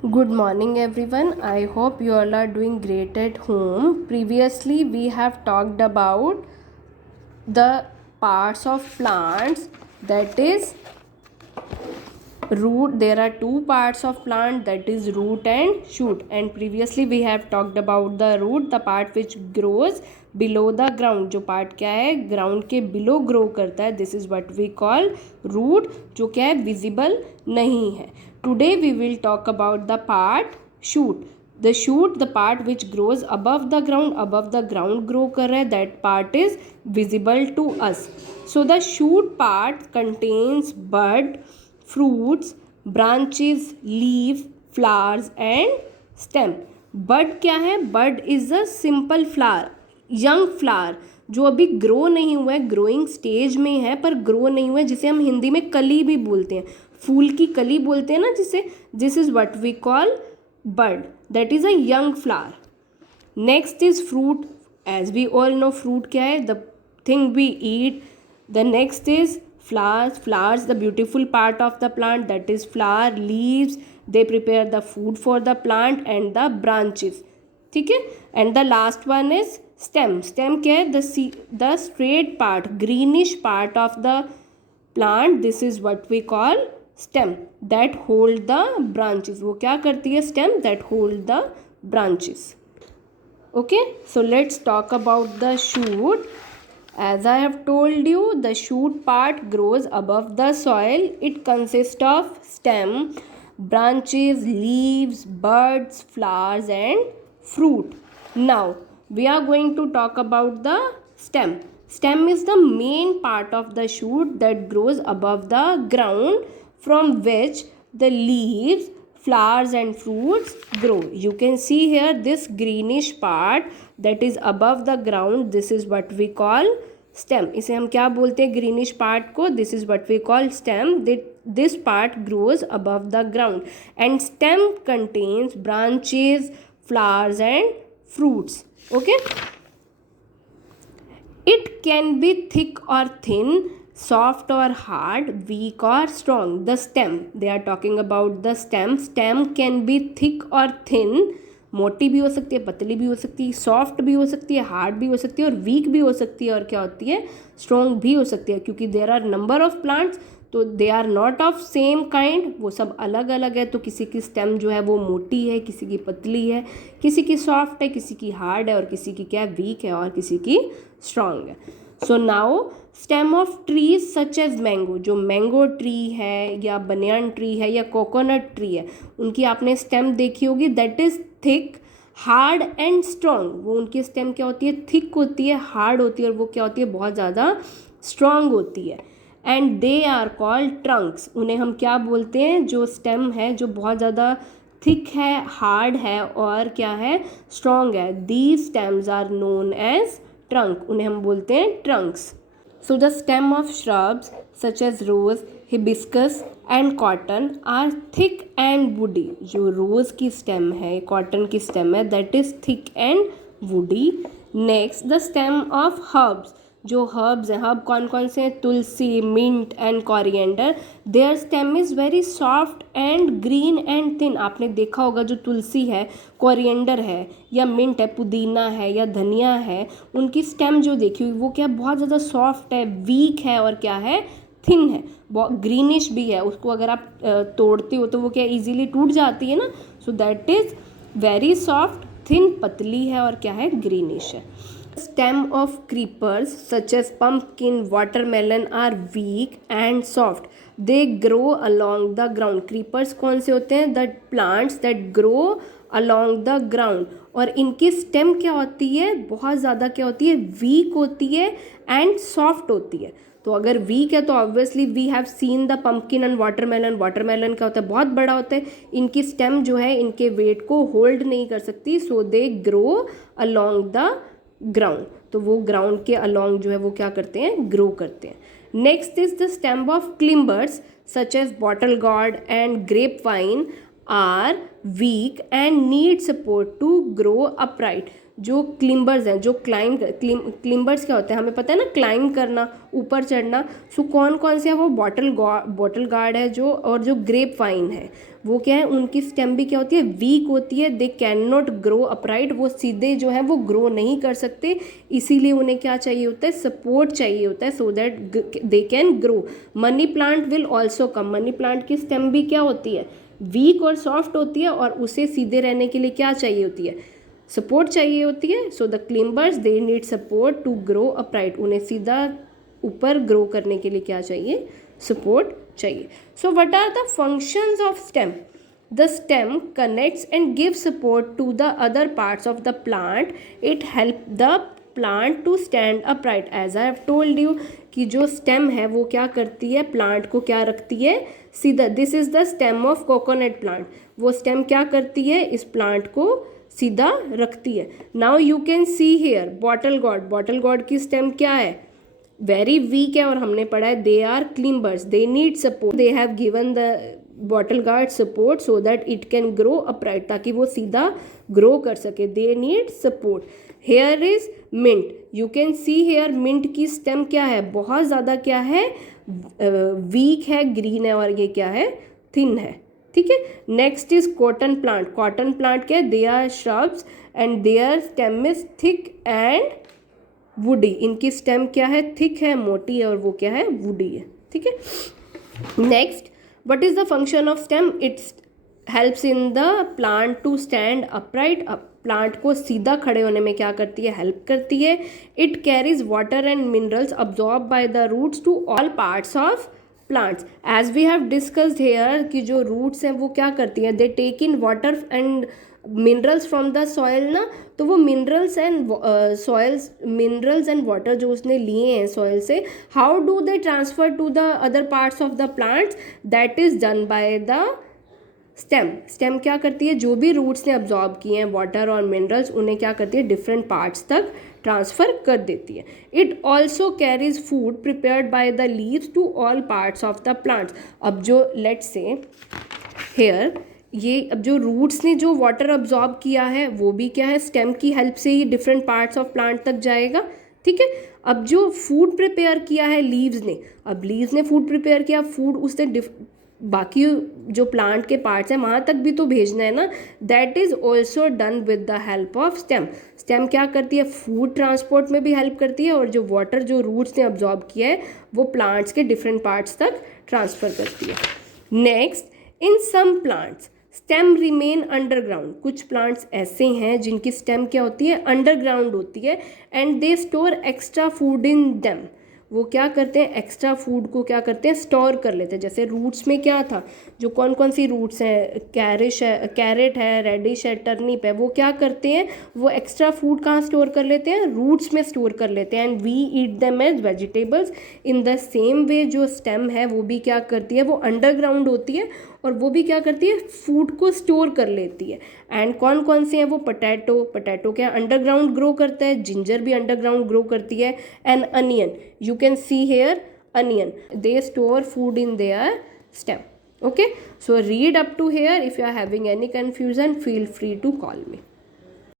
Good morning, everyone. I hope you all are doing great at home. Previously, we have talked about the parts of plants, that is root. There are two parts of plant, that is root and shoot. And previously we have talked about the root, the part which grows below the ground. जो part क्या है, ground के below grow करता है, this is what we call root, जो क्या है, visible नहीं है. Today we will talk about the part shoot. The shoot, the part which grows above the ground grow कर रहा है, that part is visible to us. So the shoot part contains bud, fruits, branches, leaf, flowers and stem. Bud क्या है, bud is a simple flower, young flower जो अभी grow नहीं हुआ है, ग्रोइंग स्टेज में है पर ग्रो नहीं हुआ है, जिसे हम हिंदी में कली भी बोलते हैं, फूल की कली बोलते हैं ना जिसे, this is what we call bud, that is a young flower. Next is fruit. As we all know fruit क्या है, the thing we eat. The next is flowers, the beautiful part of the plant, that is flower, leaves, they prepare the food for the plant, and the branches. ठीक है. And the last one is stem. Stem क्या है, the straight part, greenish part of the plant, this is what we call stem, that hold the branches. वो क्या करती है, stem that hold the branches. Okay, so let's talk about the shoot. As I have told you, the shoot part grows above the soil. It consists of stem, branches, leaves, buds, flowers and fruit. Now, we are going to talk about the stem. Stem is the main part of the shoot that grows above the ground, from which the leaves, flowers and fruits grow. You can see here this greenish part that is above the ground, this is what we call stem. इसे हम क्या बोलते हैं, greenish part को, this is what we call stem. This part grows above the ground and stem contains branches, flowers and fruits. Okay, it can be thick or thin, soft or hard, weak or strong. The stem, they are talking about the stem. Stem can be thick or thin, मोटी भी हो सकती है, पतली भी हो सकती है, सॉफ्ट भी हो सकती है, हार्ड भी हो सकती है और वीक भी हो सकती है, और क्या होती है, स्ट्रॉन्ग भी हो सकती है. क्योंकि there are number of plants, तो they are not of same kind, वो सब अलग अलग है. तो किसी की स्टेम जो है वो मोटी है, किसी की पतली है, किसी की सॉफ्ट है, किसी की हार्ड है, और किसी की क्या वीक है, और किसी की स्ट्रॉन्ग है. So now stem of trees such as mango, जो मैंगो ट्री है या बनियान ट्री है या कोकोनट ट्री है, उनकी आपने स्टेम देखी होगी, that is thick, hard and strong. वो उनकी स्टेम क्या होती है, थिक होती है, हार्ड होती है, और वो क्या होती है, बहुत ज़्यादा स्ट्रॉन्ग होती है. And they are called trunks. उन्हें हम क्या बोलते हैं, जो स्टेम है जो बहुत ज़्यादा थिक है, हार्ड है और क्या है, स्ट्रॉन्ग है, these stems are known as trunk. उन्हें हम बोलते हैं trunks. So the stem of shrubs such as rose, hibiscus and cotton are thick and woody. जो rose की stem है, cotton की stem है, that is thick and woody. Next, the stem of herbs. जो herbs हैं, herb कौन कौन से हैं, तुलसी, mint and coriander. Their stem is very soft and green and thin. आपने देखा होगा जो तुलसी है, कोरिएंडर है या मिंट है, पुदीना है या धनिया है, उनकी स्टेम जो देखी हुई वो क्या बहुत ज़्यादा सॉफ्ट है, वीक है और क्या है, थिन है, बहुत ग्रीनिश भी है. उसको अगर आप तोड़ते हो तो वो क्या इजीली टूट जाती है ना. So that is very soft, thin, पतली है और क्या है, ग्रीनिश है. Stem of creepers such as pumpkin, watermelon are weak and soft. They grow along the ground. Creepers कौन से होते हैं, the plants that grow along the ground. और इनकी stem क्या होती है, बहुत ज़्यादा क्या होती है, weak होती है and soft होती है. तो अगर वीक है तो obviously we have seen the pumpkin and watermelon. Watermelon क्या होता है, बहुत बड़ा होता है. इनकी स्टेम जो है इनके वेट को होल्ड नहीं कर सकती, so they grow along the ground. तो वो ग्राउंड के अलोंग जो है वो क्या करते हैं, ग्रो करते हैं. Next is the stem of climbers such as bottle gourd and grape vine are weak and need support to grow upright. जो क्लिम्बर्स हैं, जो क्लिम्बर्स क्या होते हैं, हमें पता है ना, क्लाइंब करना, ऊपर चढ़ना. सो कौन कौन से हैं वो, बॉटल गार्ड है जो, और जो ग्रेप वाइन है वो क्या है, उनकी स्टेम भी क्या होती है, वीक होती है, they can not grow upright, वो सीधे जो है वो ग्रो नहीं कर सकते, इसीलिए उन्हें क्या चाहिए होता है, सपोर्ट चाहिए होता है, so that they can grow. Money plant will also come, money plant की स्टेम भी क्या होती है, वीक और सॉफ्ट होती है, और उसे सीधे रहने के लिए क्या चाहिए होती है, सपोर्ट चाहिए होती है। So the climbers they need support to grow upright, उन्हें सीधा ऊपर ग्रो करने के लिए क्या चाहिए, सपोर्ट चाहिए। So what are the functions of stem? The stem connects and give support to the other parts of the plant, it help the plant to stand upright. As I have told you कि जो stem है वो क्या करती है, plant को क्या रखती है, सीधा। This is the stem of coconut plant, वो स्टेम क्या करती है, इस प्लांट को सीधा रखती है। Now you can see here bottle gourd, bottle gourd की स्टेम क्या है, वेरी वीक है, और हमने पढ़ा है they are climbers, they need support, they have given the bottle gourd support so that it can grow upright, ताकि वो सीधा ग्रो कर सके, they need support. Hair is mint, you can see here mint की stem क्या है, बहुत ज़्यादा क्या है, वीक है, ग्रीन है, और ये क्या है, थिन है, ठीक है। Next is cotton plant, cotton plant क्या है, they are shrubs and their stem is thick and woody, इनकी स्टेम क्या है, थिक है, मोटी है, और वो क्या है, वुडी है, ठीक है। Next, what is the function of stem? Its helps in the plant to stand upright, plant को सीधा खड़े होने में क्या करती है, हेल्प करती है। It carries water and minerals absorb by the roots to all parts of plants. As we have discussed here कि जो रूट्स हैं वो क्या करती हैं, they take in water and minerals from the soil ना, तो वो minerals and soils, minerals and water जो उसने लिए हैं सॉइल से, how do they transfer to the other parts of the plants? That is done by the stem. Stem क्या करती है, जो भी रूट्स ने अब्जॉर्ब किए हैं वाटर और मिनरल्स, उन्हें क्या करती है, डिफरेंट पार्ट्स तक ट्रांसफर कर देती है। It also carries food prepared by the leaves to all parts of the plants. अब जो लेट्स से हेयर, ये अब जो रूट्स ने जो वाटर अब्जॉर्ब किया है वो भी क्या है, स्टेम की हेल्प से ही डिफरेंट पार्ट्स ऑफ प्लांट तक जाएगा, ठीक है। अब जो फूड प्रिपेयर किया है लीव्स ने, अब लीव्स ने फूड प्रिपेयर किया, फूड उसने बाकी जो प्लांट के पार्ट्स हैं वहाँ तक भी तो भेजना है ना, that is also done with the help of stem. Stem क्या करती है, फूड ट्रांसपोर्ट में भी हेल्प करती है, और जो वाटर जो रूट्स ने अब्जॉर्ब किया है वो प्लांट्स के डिफरेंट पार्ट्स तक ट्रांसफर करती है। Next, in some plants stem remain underground, कुछ प्लांट्स ऐसे हैं जिनकी स्टेम क्या होती है, अंडरग्राउंड होती है, and they store extra food in them, वो क्या करते हैं, एक्स्ट्रा फूड को क्या करते हैं, स्टोर कर लेते हैं। जैसे रूट्स में क्या था, जो कौन कौन सी रूट्स हैं, कैरेट है, रेडिश है, टर्निप है, वो क्या करते हैं, वो एक्स्ट्रा फूड कहाँ स्टोर कर लेते हैं, रूट्स में स्टोर कर लेते हैं, and we eat them as vegetables. In the same way जो स्टेम है वो भी क्या करती है, वो अंडरग्राउंड होती है, और वो भी क्या करती है, फूड को स्टोर कर लेती है। एंड कौन कौन से हैं वो, पोटैटो, पोटैटो क्या अंडरग्राउंड ग्रो करता है, जिंजर भी अंडरग्राउंड ग्रो करती है, and onion, you can see here onion, they store food in their stem. Okay, so read up to here. If you are having any confusion, feel free to call me.